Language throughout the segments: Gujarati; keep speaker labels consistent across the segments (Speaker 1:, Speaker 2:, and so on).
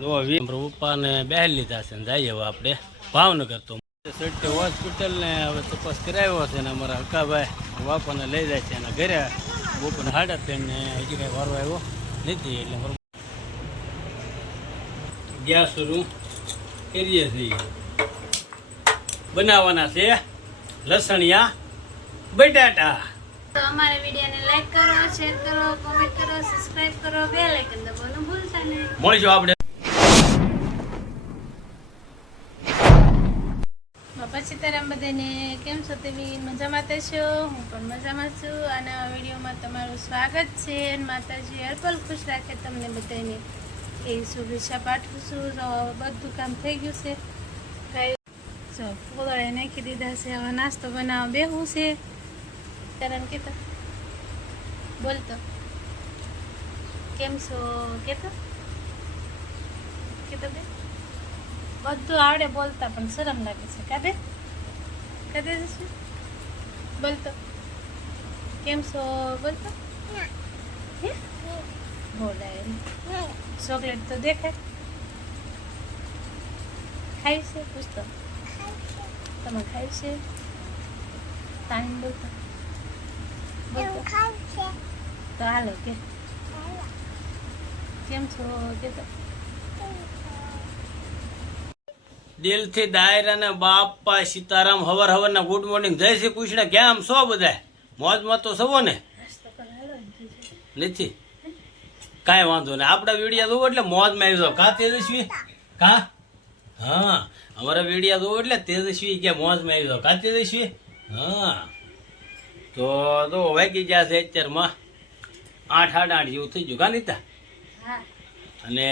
Speaker 1: જો બેહી લીધા છે ને જઈએ હવે આપણે. ભાવનગર તો. હોસ્પિટલ ને હવે તપાસ કરાવ્યો છે ને અમારા હકાભાઈ બાપાને લઈ જાય છે એના ઘરે. બપોરને સાડા ત્રણ ને હજી કાંઈ વારો આવ્યો નથી એટલે ગેસ શરૂ કરીએ છીએ. બનાવવાના છે લસણિયા બટાટા.
Speaker 2: તો અમારા વિડીયોને લાઈક કરો શેર કરો કોમેન્ટ કરો સબસ્ક્રાઇબ કરો બેલ આઇકન દબાવવાનું ભૂલતા નહીં.
Speaker 1: મળીશું આપણે.
Speaker 2: સીતારામ બધાને કેમ છો તેવી મજામાં છો? હું પણ મજામાં છું. અને આ વિડીયોમાં તમારું સ્વાગત છે માતાજી હરપલ ખુશ રાખે તમને બધાને. એ શુભેચ્છા પાઠવું છું. તો બધું કામ થઈ ગયું છે. જો ફોદળે નાખી દીધા છે. હવે નાસ્તો બનાવવા બેહું છે. તરન કેતો? બોલતો કેમ છો? કેતો? કેતો બે બધું આવડે બોલતા પણ શરમ લાગે છે. કાબે કાબે જશે બોલતો કેમ છો બોલતો? બોલાય ચોકલેટ તો દેખાય ખાય છે પૂછતો તમે ખાય છે તાણી બોલતો બોલતો તો હાલો કે કેમ છો કે તો
Speaker 1: દિલથી અને બાપા સીતારામ હવર હવરના ગુડ મોર્નિંગ. જય શ્રી કૃષ્ણ, કેમ છો બધા? મોજમાં તો સવો ને. નથી? કાંઈ વાંધો નહીં. આપણા વિડીયા જોવો એટલે મોજમાં આવી જાવ કા તેજસ્વી? કા? હા. અમારા વિડીયા જોવો એટલે તેજસ્વી કે મોજમાં આવી જાવ કા તેજસ્વી? હા. તો તો વાગી ગયા છે અત્યારમાં આઠ આઠ આઠ જેવું થઈ ગયું. કા નીતા?
Speaker 2: હા.
Speaker 1: અને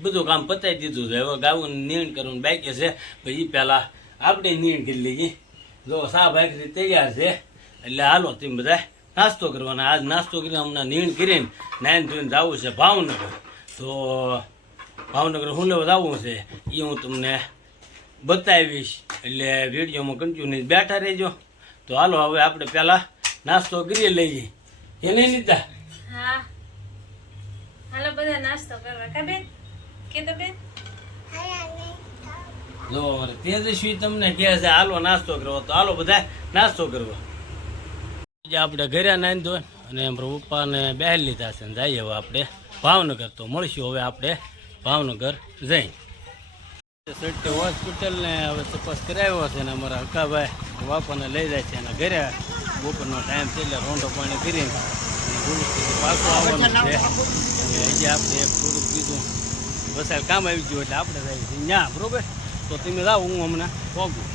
Speaker 1: બધું કામ પતાવી દીધું છે. હવે ગાવું નીણ કરવું બાકી છે. પછી પહેલાં આપણે નીણ કરી લઈએ. જો સા ભાખરી તૈયાર છે. એટલે હાલો તેમ બધા નાસ્તો કરવાના. આજ નાસ્તો કરીને હમણાં નીણ કરીને નાઈન ધોઈને જવું છે ભાવનગર. તો ભાવનગર હું લેવા જવું છે? એ હું તમને બતાવીશ. એટલે વિડીયોમાં કન્ટિન્યુ બેઠા રહેજો. તો હાલો હવે આપણે પહેલાં નાસ્તો કરી લઈએ. એને નીતા
Speaker 2: હા. હાલો, બધા નાસ્તો કરવા. કા બેન? કે તો બેન?
Speaker 1: જો તેજસ્વી તમને કહે છે, હાલો, નાસ્તો કરવો. તો હાલો, બધા નાસ્તો કરવો. આજે આપણે ઘરે નાઈ દો અને અમારા પપ્પાને બેહી લીધા છે જઈએ હવે આપણે ભાવનગર. તો મળશું હવે આપણે ભાવનગર જઈ. સટ્ટે હોસ્પિટલને હવે તપાસ કરાવ્યો છે ને અમારા હકાભાઈ. બાપાને લઈ જાય છે અને ઘરે. બપોરનો ટાઈમ છે એટલે રોંડો પાણી કરીને પાછું આવવાનું છે હજી થોડુંક બીજું વસાલ કામ આવી ગયું એટલે આપણે થાય છે બરોબર તો તમે જાઓ હું હમણાં પહોંચું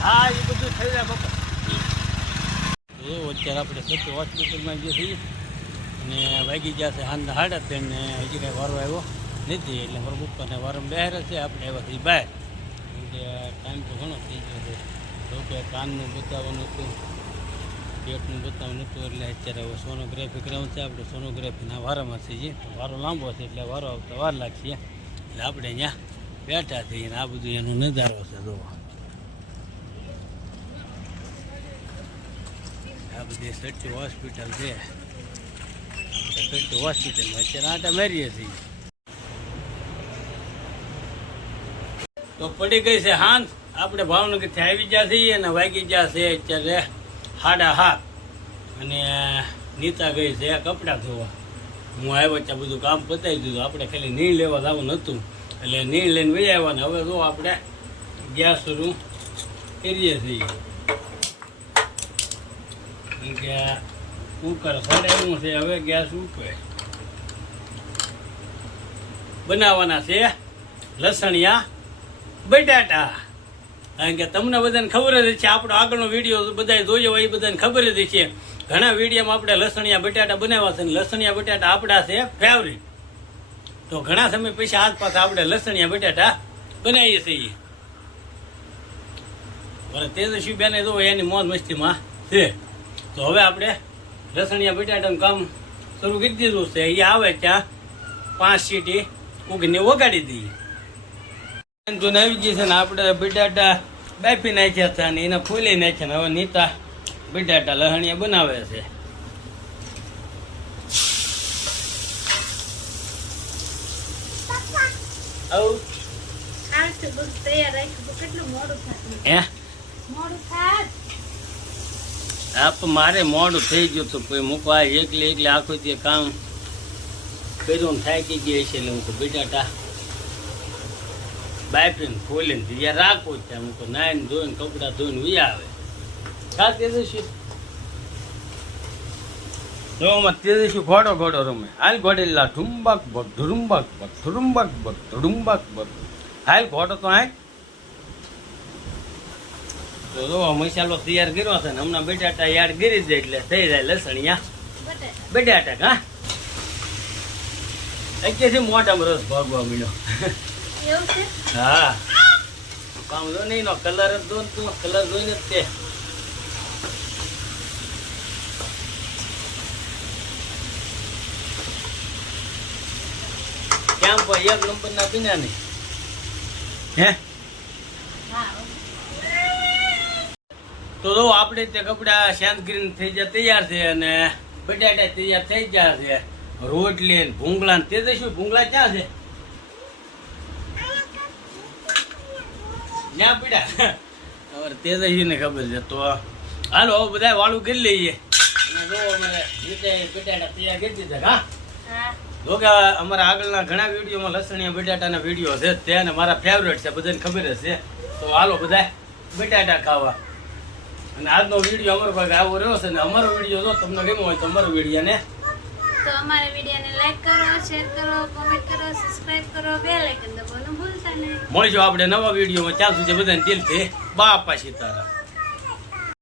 Speaker 1: હા એ બધું થઈ જાય બાપા એવું અત્યારે આપણે સત્ય હોસ્પિટલમાં જે છીએ અને વાગી ગયા છે હાંજના સાડા તેને હજી કાંઈ વારો આવ્યો નથી એટલે મારા પપ્પાને વારમ બહેર છે આપણે એવા થઈ બહાર કે ટાઈમ તો ઘણો થઈ ગયો છે તો કે કાનનું બતાવવાનું હતું પેટનું બતાવું નહોતું એટલે અત્યારે હવે સોનોગ્રાફી કરાવું છે. આપણે સોનોગ્રાફીના વારામાં છીએ વારો લાંબો છે, એટલે વારો આવતા વાર લાગશે. એટલે આપણે અહીંયા બેઠા છીએ આ બધું એનો નજારો છે, જોવા. આ બધી સચ્ચી હોસ્પિટલ છે. સચ્ચી હોસ્પિટલમાં અત્યારે આટા મેરીએ છીએ. તો પડી ગઈ છે હાંસ આપણે ભાવનગરથી આવી ગયા છીએ અને વાગી ગયા છે અત્યારે હાડા હાથ. અને નીતા ગઈ છે કપડાં ધોવા. હું આવ્યો ત્યાં બધું કામ પતાવી દીધું. આપણે ખાલી નીણ લેવા જવાનું નહોતું એટલે નીણ લઈને વહી આવ્યા ને હવે જો આપણે ગેસ શરૂ કરીએ છીએ. કે કુકર સડાવ્યું છે, હવે ગેસ ઉકળે બનાવવાના છે લસણિયા, બટાટા. કારણ કે તમને બધાને ખબર જ છે, આપણો આગળનો વીડિયો બધા જોયો હોય એ બધાને ખબર જ છે. ઘણા વિડીયોમાં આપણે લસણિયા બટાટા બનાવ્યા છે અને લસણિયા બટાટા આપણા છે ફેવરિટ તો ઘણા સમય પછી આસપાસ આપણે લસણિયા બટાટા બનાવીએ છીએ. અને તેજસ્વી બેને જો એની મોજ મસ્તીમાં છે. તો હવે આપણે લસણિયા બટાટાનું કામ શરૂ કરી દીધું છે. એ આવે ત્યાં પાંચ સીટી ઉગીને વગાડી દઈએ. તો આવી ગઈ છે ને આપણે બટાટા બાફી નાખ્યા હતા ને એને ફૂલી નાખ્યા હવે નીતા બટાટા લહણિયા બનાવે છે. મારે મોડું થઈ ગયું હતું, કોઈ મૂકવા એકલી એકલી આખું તે કામ કર્યું થાકી ગયા છે એટલે હું બટાટા બાફીને ખોલીને તૈયાર રાખો ત્યાં હું તો નાઈને ધોઈને કપડાં ધોઈને ઉઈ આવે. ખા તેજસ્વી તેજસ્વી ઘોડો ઘોડો રમે. હાલ ઘોડેલા ઠુંબક બક ધુરુંબક બક ધુરુંબક બક ધુરુંબક બક હાલ ઘોડો તો હાલ. તો જો મસાલો તૈયાર કર્યો છે ને હમણાં બટાટા યાર ગીરી જાય એટલે થઈ જાય લસણિયા.
Speaker 2: બટાટા.
Speaker 1: હા અત્યારથી મોઢામાં રસ ભાગવા મળ્યો
Speaker 2: એવું છે?
Speaker 1: હા. કામ જો નહીં નો કલર જ જો તું કલર જોઈને જ તે કેમ કોઈ એક નંબર ના પીના નહીં? હે? તો જો આપણે તે કપડા શાંત કરીને થઈ જાય તૈયાર છે અને બટાટા તૈયાર થઈ ગયા છે. રોટલી ને ભૂંગળા ને તે તો શું ભૂંગળા ક્યાં છે? ન્યા પીડા. હવે તે તો ખબર છે તો હાલો હવે બધા વાળું કરી લઈએ. અને જો અમારે આગળના ઘણા વિડીયોમાં લસણીયા બટાટાના વીડિયો છે. તે અને મારા ફેવરેટ છે બધાને ખબર જ છે. તો હાલો બધા બટાટા ખાવા. અને આજનો વીડિયો અમારો ભાગ આવો રહ્યો છે ને અમારો વીડિયો જો તમને ગમ્યો હોય તો અમારો વીડિયો ને
Speaker 2: તો અમારા વિડીયોને લાઈક કરો શેર કરો કોમેન્ટ કરો સબસ્ક્રાઇબ કરો બેલ આઇકન દબાવવાનું ભૂલતા નહીં.
Speaker 1: મળજો આપણે નવા વિડીયોમાં. ત્યાં સુધી બધાને દિલથી. બાપા સીતારામ.